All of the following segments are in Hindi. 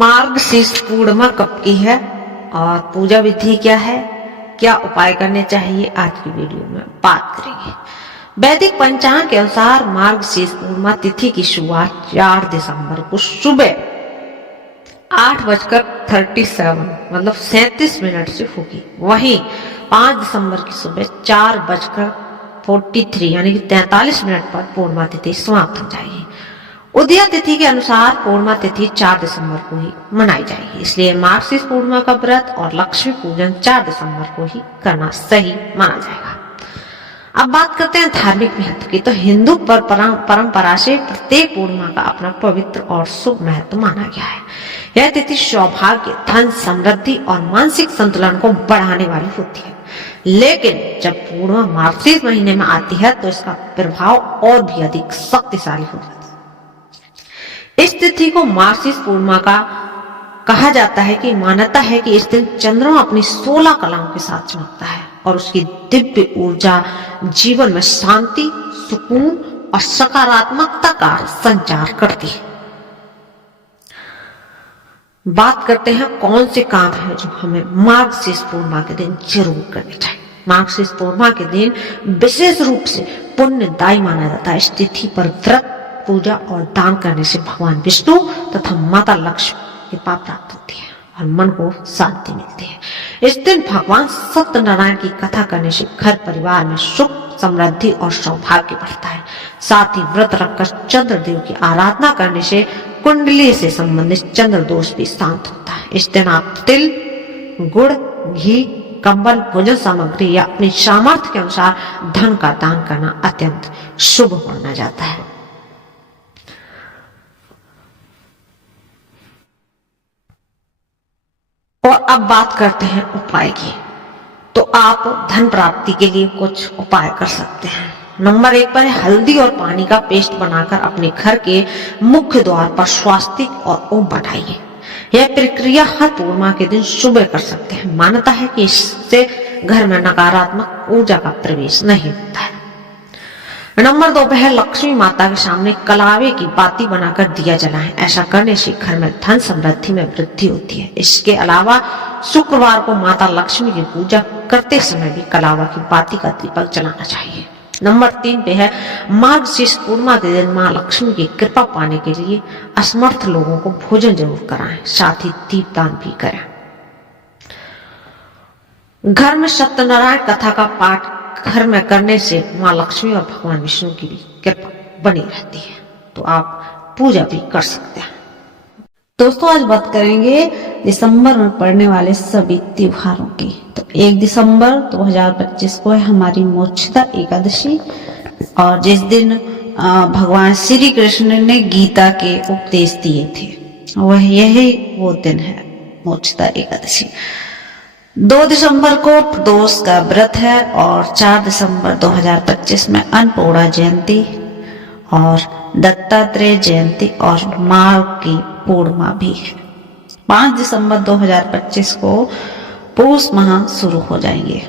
मार्गशीर्ष पूर्णिमा कब की है और पूजा विधि क्या है, क्या उपाय करने चाहिए, आज की वीडियो में बात करेंगे। वैदिक पंचांग के अनुसार मार्गशीर्ष पूर्णिमा तिथि की शुरुआत 4 दिसंबर को सुबह 8:37 मतलब 37 से होगी। वहीं 5 दिसंबर की सुबह 4:43 यानी कि 43 पर पूर्णिमा तिथि समाप्त हो जाएगी। उदया तिथि के अनुसार पूर्णिमा तिथि 4 दिसंबर को ही मनाई जाएगी, इसलिए मार्गशीर्ष पूर्णिमा का व्रत और लक्ष्मी पूजन 4 दिसंबर को ही करना सही माना जाएगा। अब बात करते हैं धार्मिक महत्व की। तो हिंदू परंपरा से प्रत्येक पूर्णिमा का अपना पवित्र और शुभ महत्व माना गया है। यह तिथि सौभाग्य, धन, समृद्धि और मानसिक संतुलन को बढ़ाने वाली होती है। लेकिन जब पूर्णिमा मार्गशीर्ष महीने में आती है तो इसका प्रभाव और भी अधिक शक्तिशाली हो जाता है। इस तिथि को मार्गशीर्ष पूर्णिमा का कहा जाता है कि मान्यता है कि इस दिन चंद्रमा अपनी 16 कलाओं के साथ चमकता है और उसकी दिव्य ऊर्जा जीवन में शांति, सुकून और सकारात्मकता का संचार करती है। बात करते हैं कौन से काम है जो हमें मार्गशीर्ष पूर्णिमा के दिन जरूर करने चाहिए। मार्गशीर्ष पूर्णिमा के दिन विशेष रूप से पुण्यदायी माना जाता है। इस तिथि पर व्रत, पूजा और दान करने से भगवान विष्णु तथा माता लक्ष्मी कृपा प्राप्त होती है और मन को शांति मिलती है। इस दिन भगवान सत्यनारायण की कथा करने से घर परिवार में सुख, समृद्धि और सौभाग्य बढ़ता है। साथ ही व्रत रखकर चंद्रदेव की आराधना करने से कुंडली से संबंधित चंद्र दोष भी शांत होता है। इस दिन आप तिल, गुड़, घी, कंबल, भोजन सामग्री या अपनी सामर्थ्य के अनुसार धन का दान करना अत्यंत शुभ माना जाता है। और अब बात करते हैं उपाय की। तो आप धन प्राप्ति के लिए कुछ उपाय कर सकते हैं। नंबर 1 पर हल्दी और पानी का पेस्ट बनाकर अपने घर के मुख्य द्वार पर स्वास्तिक और ओम बैठाइए। यह प्रक्रिया हर पूर्णिमा के दिन सुबह कर सकते हैं। मान्यता है कि इससे घर में नकारात्मक ऊर्जा का प्रवेश नहीं होता है। नंबर 2 पर लक्ष्मी माता के सामने कलावे की बाती बनाकर दिया जलाएं। ऐसा करने से घर में धन समृद्धि में वृद्धि होती है। इसके अलावा शुक्रवार को माता लक्ष्मी की पूजा करते समय भी कलावा की बाती का दीपक जलाना चाहिए। नंबर 3 पे है मार्गशीर्ष पूर्णिमा के दिन माँ लक्ष्मी की कृपा पाने के लिए असमर्थ लोगों को भोजन जरूर कराएं, साथ ही दीपदान भी करें। घर में सत्यनारायण कथा का पाठ घर में करने से माँ लक्ष्मी और भगवान विष्णु की भी कृपा बनी रहती है। तो आप पूजा भी कर सकते हैं। दोस्तों, आज बात करेंगे दिसंबर में पड़ने वाले सभी त्योहारों की। तो 1 दिसंबर 2025 को है हमारी मोक्षदा एकादशी, और जिस दिन भगवान श्री कृष्ण ने गीता के उपदेश दिए थे वह यही वो दिन है, मोक्षदा एकादशी। 2 दिसंबर को प्रदोष का व्रत है और 4 दिसंबर 2025 में अन्नपूर्णा जयंती और दत्तात्रेय जयंती और माघ की पूर्णिमा भी है। 5 दिसंबर 2025 को पौष माह शुरू हो जाएंगे।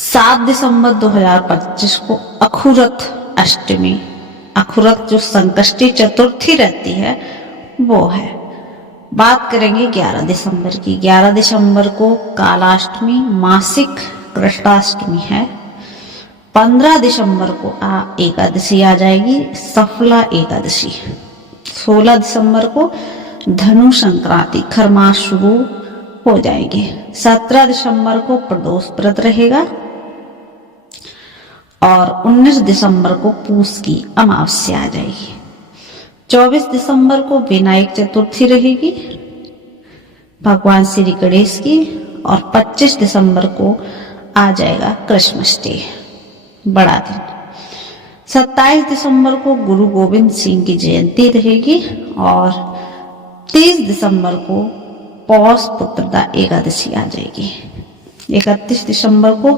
7 दिसंबर 2025 को अखुरत अष्टमी, अखुरत जो संकष्टी चतुर्थी रहती है वो है। बात करेंगे 11 दिसंबर की। 11 दिसंबर को कालाष्टमी, मासिक कृष्णाष्टमी है। 15 दिसंबर को एकादशी आ जाएगी, सफला एकादशी। 16 दिसंबर को धनु संक्रांति, खरमास शुरू हो जाएगी। 17 दिसंबर को प्रदोष व्रत रहेगा और 19 दिसंबर को पूस की अमावस्या आ जाएगी। 24 दिसंबर को विनायक चतुर्थी रहेगी भगवान श्री गणेश की, और 25 दिसंबर को आ जाएगा क्रिसमस डे, बड़ा दिन। 27 दिसंबर को गुरु गोविंद सिंह की जयंती रहेगी और 30 दिसंबर को पौष पुत्रदा एकादशी आ जाएगी। 31 दिसंबर को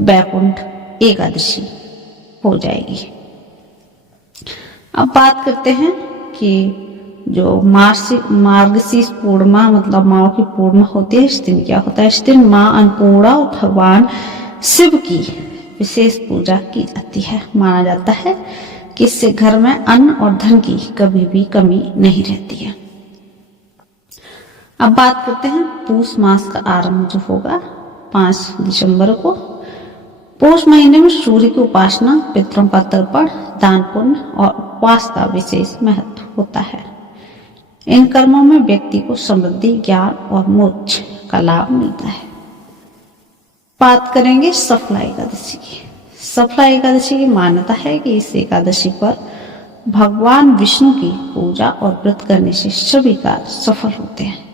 बैकुंठ एकादशी हो जाएगी। अब बात करते हैं कि जो मार्गशीर्ष पूर्णिमा मतलब माँ की पूर्णिमा होती है, इस दिन क्या होता है। इस दिन माँ अन्नपूर्णा और भगवान शिव की विशेष पूजा की जाती है। माना जाता है कि इससे घर में अन्न और धन की कभी भी कमी नहीं रहती है। अब बात करते हैं पूष मास का आरंभ जो होगा 5 दिसंबर को। पौष महीने में सूर्य की उपासना, पितरों का तर्पण, दान पुण्य और उपवास का विशेष महत्व होता है। इन कर्मों में व्यक्ति को समृद्धि, ज्ञान और मोक्ष का लाभ मिलता है। बात करेंगे सफला एकादशी की। सफला एकादशी की मान्यता है कि इस एकादशी पर भगवान विष्णु की पूजा और व्रत करने से सभी कार्य सफल होते हैं।